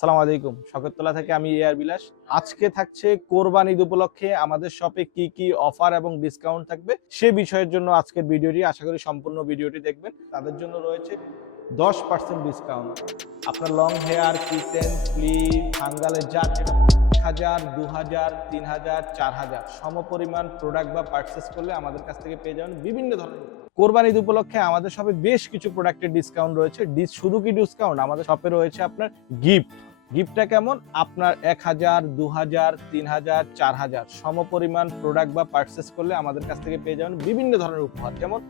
আসসালামু আলাইকুম। শকরতলা থেকে আমি এআর বিলাস। আজকে থাকছে কোরবান ঈদ উপলক্ষে আমাদের শপে কি কি অফার এবং ডিসকাউন্ট থাকবে সে বিষয়ের জন্য আজকের ভিডিওটি। আশা করি সম্পূর্ণ ভিডিওটি দেখবেন। তাদের জন্য রয়েছে 10% ডিসকাউন্ট। আপনার লং হেয়ার, কিটেন, ক্লিপ, ফাঙ্গালের জাত যেটা 1000, 2000, 3000, 4000 সমপরিমাণ প্রোডাক্ট বা পারচেস করলে আমাদের কাছ থেকে পেয়ে যাবেন বিভিন্ন ধরনের। কোরবান ঈদ উপলক্ষে আমাদের শপে বেশ কিছু প্রোডাক্টের ডিসকাউন্ট রয়েছে। শুধু কি ডিসকাউন্ট, আমাদের শপে রয়েছে আপনার গিফট। গিফটটা কেমন? আপনার 1000, 2000, 3000, 4000 সমপরিমাণ প্রোডাক্ট বা পারচেস করলে আমাদের কাছ থেকে পেয়ে যাবেন বিভিন্ন ধরনের উপহার। যেমন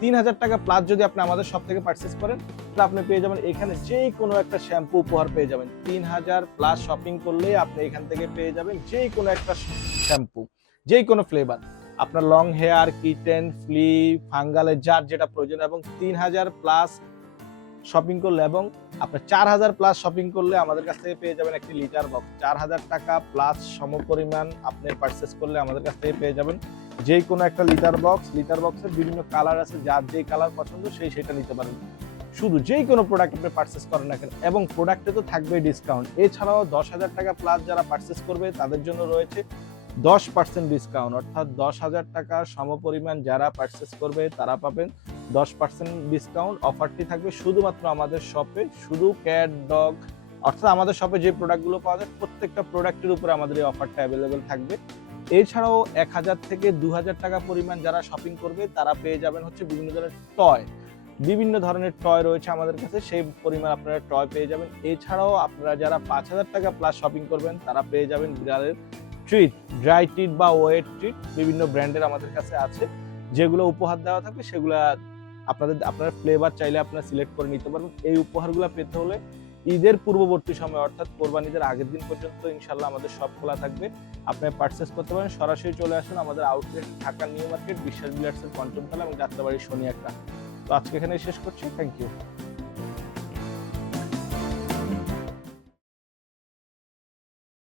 3000 টাকা প্লাস যদি আপনি আমাদের শপ থেকে পারচেস করেন, তাহলে আপনি পেয়ে যাবেন এখানে যে কোনো একটা শ্যাম্পু উপহার পেয়ে যাবেন। 3000 প্লাস শপিং করলে আপনি এখান থেকে পেয়ে যাবেন যে কোনো একটা শ্যাম্পু, যে কোনো ফ্লেভার। আপনার লং হেয়ার, কিটেন, ফ্লিপ, ফাঙ্গালের যার যেটা প্রয়োজন, এবং 3000 প্লাস শপিং করলে এবং আপনার 4000 প্লাস শপিং করলে আমাদের কাছ থেকে পেয়ে যাবেন একটি লিটার বক্স। 4000 টাকা প্লাস সমপরিমাণ আপনি পারচেস করলে আমাদের কাছ থেকে পেয়ে যাবেন যে কোনো একটা লিটার বক্স। লিটার বক্সের বিভিন্ন কালার আছে, যার যেই কালার পছন্দ সেটা নিতে পারেন। শুধু যেই কোনো প্রোডাক্ট আপনি পারচেস করেন না কেন, এবং প্রোডাক্টে তো থাকবে ডিসকাউন্ট। এছাড়াও 10,000 টাকা প্লাস যারা পারচেস করবে তাদের জন্য রয়েছে 10% ডিসকাউন্ট, অর্থাৎ 10,000 টাকা সমপরিমাণ যারা পারচেস করবে তারা পাবেন 10% ডিসকাউন্ট। অফারটি থাকবে শুধুমাত্র আমাদের শপে, শুধু ক্যাট, ডগ, অর্থাৎ আমাদের শপে যে প্রোডাক্টগুলো পাওয়া যায় প্রত্যেকটা প্রোডাক্টের উপরে আমাদের এই অফারটা অ্যাভেলেবেল থাকবে। এছাড়াও 1000 থেকে 2000 টাকা পরিমাণ যারা শপিং করবে তারা পেয়ে যাবেন হচ্ছে বিভিন্ন ধরনের টয়। বিভিন্ন ধরনের টয় রয়েছে আমাদের কাছে, সেই পরিমাণ আপনারা টয় পেয়ে যাবেন। এছাড়াও আপনারা যারা 5000 টাকা প্লাস শপিং করবেন তারা পেয়ে যাবেন বিড়ালের ট্রিট, ড্রাই ট্রিট বা ওয়েট ট্রিট। বিভিন্ন ব্র্যান্ডের আমাদের কাছে আছে, যেগুলো উপহার দেওয়া থাকবে সেগুলো আপনারা ফ্লেভার চাইলে আপনারা সিলেক্ট করে নিতে পারবেন। এই উপহারগুলো পেতে হলে ঈদের পূর্ববর্তী সময় অর্থাৎ কোরবান ঈদের আগের দিন পর্যন্ত ইনশাল্লাহ আমাদের সব খোলা থাকবে। আপনি পারচেস করতে পারেন। সরাসরি চলে আসুন আমাদের আউটলেট ঢাকা নিউ মার্কেট, বিশ্বাস বিলার্সের পঞ্চম তলা এবং যাত্রাবাড়ির শনি একটা। তো আজকে এখানে শেষ করছি। Thank you.